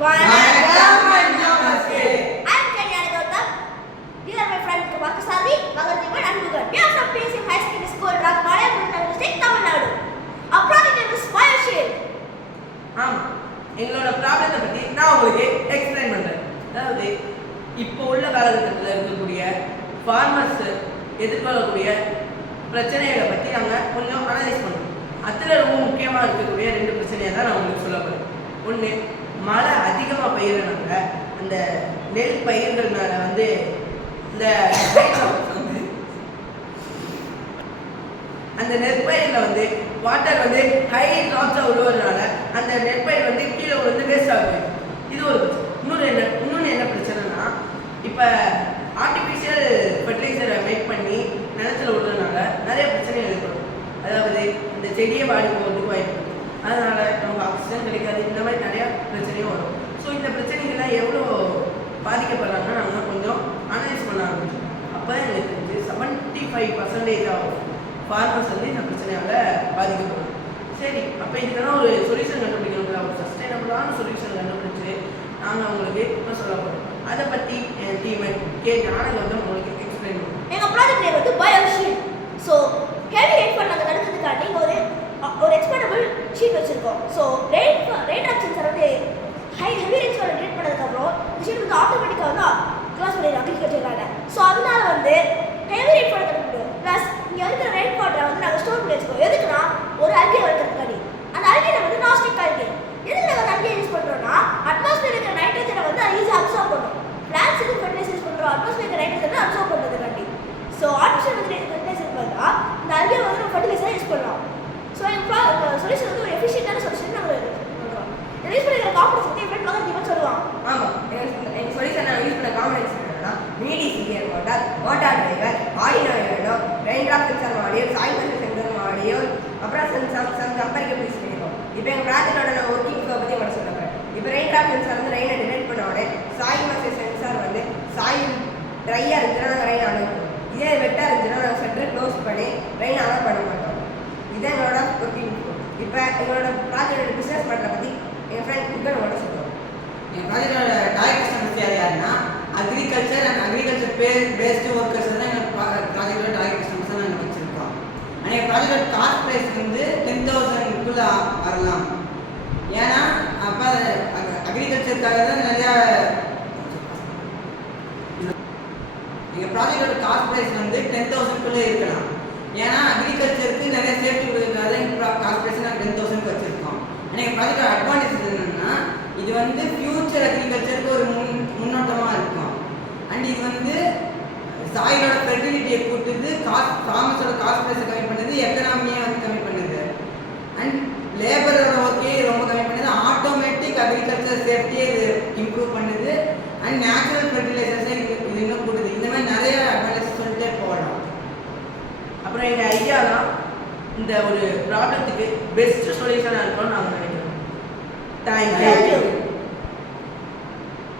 வணக்கம் நமஸ்தே. I am Kanyana Gautam. These are my friends Kumar Sadi, Magadhivan and Mugan. We are from PSM High School School, Ragmalaya, Munnavar State, Tamil Nadu. Our project name is BioShield. எங்களோட ப்ராப்ளத்தை பற்றி நான் உங்களுக்கு explain பண்ணுறேன். அதாவது இப்போ உள்ள காலகட்டத்தில் இருக்கக்கூடிய ஃபார்மர்ஸ் எதிர்கொள்ளக்கூடிய பிரச்சனைகளை பற்றி நாங்கள் கொஞ்சம் அனலைஸ் பண்ணுறோம். அதில் ரொம்ப முக்கியமாக இருக்கக்கூடிய 2 பிரச்சனையை தான் நான் உங்களுக்கு சொல்ல போகிறேன். ஒன்று, மழை அதிகமாக பெய்யறதுனால அந்த நெல் பயிர்கள் மேலே வந்து இந்த அந்த நெற்பயிரில் வந்து வாட்டர் வந்து ஹை ட்ராப்ஸாக விழுவதுனால அந்த நெற்பயிர் வந்து கீழே வந்து வேஸ்ட் ஆகும். இது ஒரு பிரச்சனை. இன்னொன்று என்ன பிரச்சனைனா, இப்போ ஆர்டிஃபிஷியல் ஃபர்டிலைசரை மேக் பண்ணி நிலத்தில் விடுறதுனால நிறைய பிரச்சனைகள் ஏற்படும். அதாவது இந்த செடியை வாடி போகிறதுக்கு வாய்ப்பு இருக்குது. அதனால் நமக்கு ஆக்சிஜன் கிடைக்காது. இந்த மாதிரி நிறையா பிரச்சனையும் வரும். ஸோ இந்த பிரச்சனைகள்லாம் எவ்வளோ பாதிக்கப்படுறாங்கன்னா நாங்கள் கொஞ்சம் அனலைஸ் பண்ண ஆரம்பிச்சோம். அப்போ எங்களுக்கு வந்து 75% ஆகும் ஃபார்மர்ஸ் வந்து இந்த பிரச்சனையால் பாதிக்கப்படுறாங்க. சரி, அப்போ இதுக்கெல்லாம் ஒரு சொல்யூஷன் கண்டுபிடிக்கணும்ல, ஒரு சஸ்டைனபிளான சொல்யூஷன் கண்டுபிடிச்சு நாங்கள் அவங்களுக்கு இப்போ சொல்ல போகிறோம். அதை பற்றி என் டீம்மேட் ஞானங்கள் வந்து உங்களுக்கு எக்ஸ்பிளைன் பண்ணுவோம். எங்கள் ப்ராஜெக்ட் நேம் வந்து BioShield. ஸோ ஹெவி ரெயின்ஃபால் நாங்கள் தடுக்கிறதுக்காண்டி ஒரு எக்ஸ்பெண்டபிள் ஷீட் வச்சுருக்கோம். ஸோ ரெயின் ட்ராப் சென்சர் வந்து ஹெவி ரெயின்ஃபால் ட்ரீட் பண்ணதுக்கப்புறம் இந்த ஷீட் வந்து ஆட்டோமேட்டிக்காக வந்து க்ளாஸ் பண்ணிடுறோம் அக்ரிகல்ச்சர்னால. ஸோ அதனால வந்து ஹெவி ரெயின்ஃபால் தடுக்க முடியும். ப்ளஸ் இங்கே இருக்கிற ரெயின் வாட்டரை வந்து நாங்கள் ஸ்டோர் பண்ணி வச்சுக்கோம். எதுக்குன்னா ஒரு அல்கே வளர்க்கறதுக்காண்டி. அந்த அல்கேல வந்து நாஸ்டிக் அல்கே. எதுக்கு நாங்கள் அல்கே யூஸ் பண்ணுறோம்னா, அட்மாஸ்பியர் இருக்கிற நைட்ரஜனை வந்து அது ஈஸியாக அப்சர்வ் பண்ணும். பிளான்ட்ஸுக்கு ஃபர்டிலைசர் யூஸ் பண்ணுறோம் அட்மாஸ்பியர் இருக்கிற நைட்ரஜனை அப்சர்வ் பண்ணுறதுக்காண்டி. ஸோ ஆர்டிஃபிஷியல் வந்து ஃபர்டிலைசர் பண்ணால் இந்த அல்கே வந்து நம்ம ஃபர்டிலைசரை யூஸ் பண்ணலாம். ஸோ எங்கள் சொல்யூஷன் வந்து ஒரு எஃபிஷியண்டான சொல்யூஷன் நாங்கள் பண்ணுறோம். இதை யூஸ் பண்ணிக்கிற காம்பனன்ஸ் பற்றி என் ஃப்ரெண்ட் மகன் சொல்லுவான். ஆமாம், எங்கள் சொல்யூஷன் நான் யூஸ் பண்ண காம்பனன்ஸ் என்னன்னா, மீடி சிவியர் motor, motor driver, Arduino Uno, rain drop sensor module, soil pressure sensor module, அப்புறம் சம் கம்பேரிக்கல் யூஸ் பண்ணியிருக்கோம். இப்போ எங்கள் ப்ராஜெக்டோட நான் ஒர்க்கிங் ஃப்ளோ பற்றி உங்களை சொல்ல போகிறேன். இப்போ ரெயின் ட்ராப் சென்சார் வந்து ரெயினை டிடெக்ட் பண்ண உடனே சாயில் ப்ரெஷர் சென்சார் வந்து சாயில் ட்ரையாக இருந்துச்சுன்னா நாங்கள் ரெயின் அனுப்புவோம். இதே வெட்டாக இருந்துச்சுன்னா நாங்கள் ஷட்டர் க்ளோஸ் பண்ணி ரெயின் அலோவ் பண்ண மாட்டோம். இதுதான் எங்களோட ஒர்க்கிங் ஃப்ளோ. இப்போ எங்களோட ப்ராஜெக்டோட பிஸ்னஸ் பண்ணுறத பற்றி எங்கள் ஃப்ரெண்ட் உங்களோட சொல்லுவோம். எங்கள் ப்ராஜெக்டோட டார்கெட் கஸ்டமர்ஸ் யாருன்னா agriculture and agriculture based workers தான் எங்கள் ப்ராஜெக்டோட டார்கெட் கஸ்டமர்ஸ் தான் நாங்கள் வச்சுருக்கோம். ஆனால் எங்கள் ப்ராஜெக்டோட காஸ்ட் ப்ரைஸ் வந்து 10,000க்குள்ளே வரலாம். ஏன்னா அப்போ அக்ரிகல்ச்சருக்காக தான் நிறையா எங்கள் ப்ராஜெக்டோட காஸ்ட் ப்ரைஸ் வந்து 10,000க்குள்ளே இருக்கலாம். ஏன்னா அக்ரிகல்ச்சருக்கு நிறைய சேஃப்டி கொடுக்கறதுனால எங்கள் காஸ்ட் ப்ரைஸ் நாங்கள் 10,000க்கு வச்சுருக்கோம். ஆனால் எங்கள் ப்ராஜெக்டோட அட்வான்டேஜ் என்னென்னா, இது வந்து ஃபியூச்சர் அக்ரிகல்ச்சருக்கு ஒரு முன்னோட்டமாக இருக்கும். அண்ட் இது வந்து சாயிலோட ஃபெர்டிலிட்டியை கூட்டுது, ஃபார்மர்ஸோட காஸ்ட் ப்ரைஸை கம்மி பண்ணுது, எக்கனாமியை வந்து கம்மி பண்ணுது, அண்ட் லேபரோட ஒர்க்கே ரொம்ப கம்மி பண்ணுது. ஆட்டோமேட்டிக் அக்ரிகல்ச்சர் சேஃப்டியை இது இம்ப்ரூவ் பண்ணுது. அண்ட் நேச்சுரல் ஃபெர்டிலைசர்ஸை இது இன்னும் கூட்டுது. இந்த மாதிரி நிறைய அட்வான்டேஜ் சொல்லிட்டே போகலாம். அப்புறம் எங்கள் ஐடியா தான் இந்த ஒரு ப்ராப்ளத்துக்கு பெஸ்ட் சொல்யூஷனாக இருக்கணும்னு நாங்கள் நினைக்கிறோம். தேங்க்யூ.